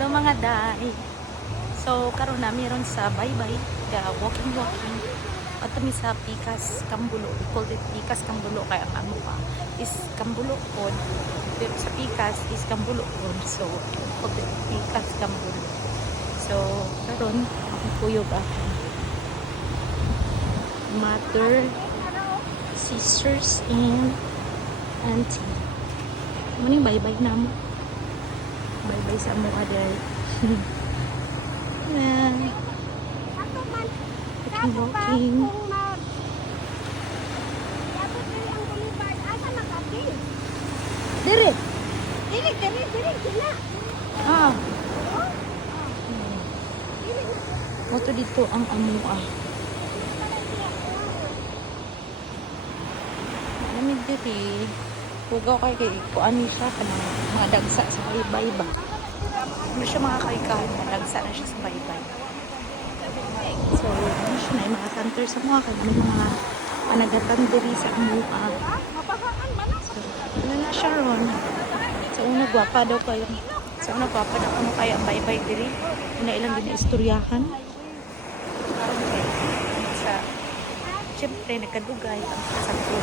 Hello mga day. So karon na meron sa baybay walking at mi sa Pikas Kambulo. We call it Pikas Kambulo kaya ang ano pa is Kambulo pod. Pero sa Pikas is Kambulo pod. So we call it Pikas Kambulo. So karon kuyog ako. Mother, sisters, and auntie. Maning baybay na mo. Baybay sa mo aday. Walking. Dire. Dire sila. Ah. Moto dito ang amua. Lamig diri. Hugaw kay kuan siya kanang mga dagsa sa baybay ba. Ano siya mga kaikaw, dagsa na siya sa baybay. So, ano siya na yung mga center sa mga kaya may mga panagatan diri sa amua. So, ano na siya ron. So, una gwapa daw kayo. So, una gwapa daw ano kaya ang baybay diri. Una ilang ginaistoryahan. Okay. Sa, siyempre, nagkadugay ang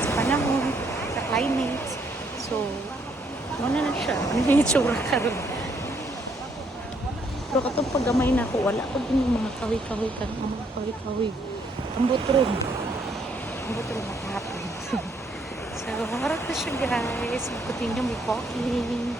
sa panahon, sa climate. So, ano na siya. Ano yung itsura ka ron. Pero katong paggamay na ako, wala ko din yung mga kahoy-kahoy kan, mga kahoy-kahoy. Ang butron nakahapon. So, harap na siya guys. Continue may walking.